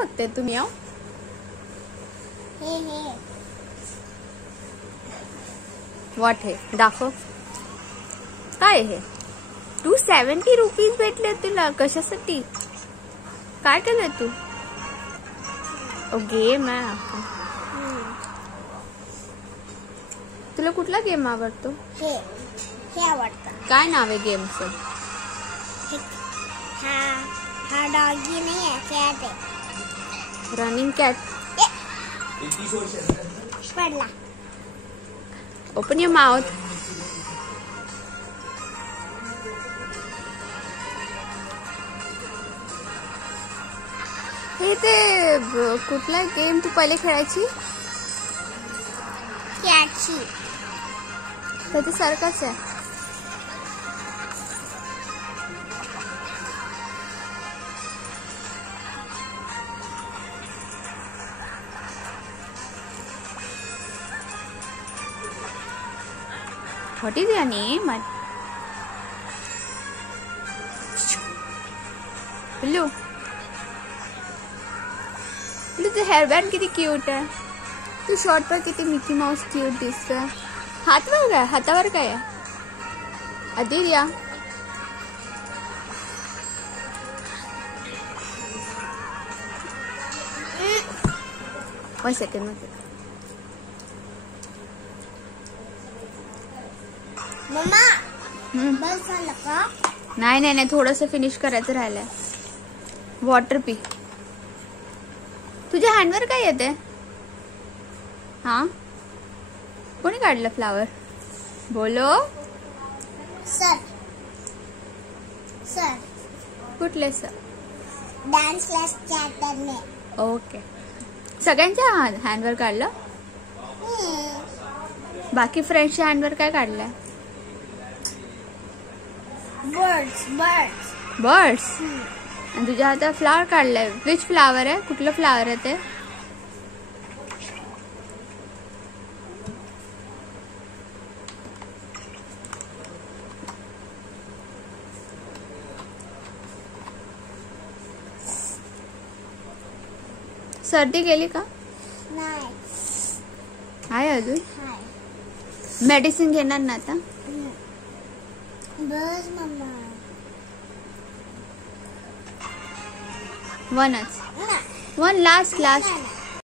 बघताय तुम्ही? व्हॉट हे दाखव. काय हे? 270 रुपीज भेटले तुला. कशासाठी? काय केलंय तू? गेम आहे. तुला कुठला गेम आवडतो? हे आवडतं. काय नाव आहे गेमचं? हा डॉगी नाही आहे, कॅट आहे. Running cat. पडला. Open your mouth. हे ते कुठला गेम तू पहिले खेळायची? कॅटची. त्याच्या सारखाच आहे. What is your name? पिल्लू, तुझं हेअरबँड किती क्यूट आहे. तू शॉर्ट पर किती मिकी माउस क्यूट दिसतोय. हातावर काय आहे? आदिर्या, वन सेकंड. मम्मा बस झालं का? नाही थोडंसं फिनिश करायचं राहिलंय. Water P. तुझ्या हँडवर काय येते? हा, कोणी काढलं फ्लावर? बोलो. सर कुठले सर? डान्स क्लास चॅटरने. ओके. सगळ्यांच्या हँडवर काढलं? बाकी फ्रेंड्सच्या हँडवर काय काढलंय? बर्ड्स. आणि तुझ्या हातात फ्लावर काढलाय. विच फ्लावर आहे? कुठलं फ्लावर आहे ते? सर्दी गेली का? नाही. आहे अजून? मेडिसिन घेणार ना आता? बस मम्मा. One last.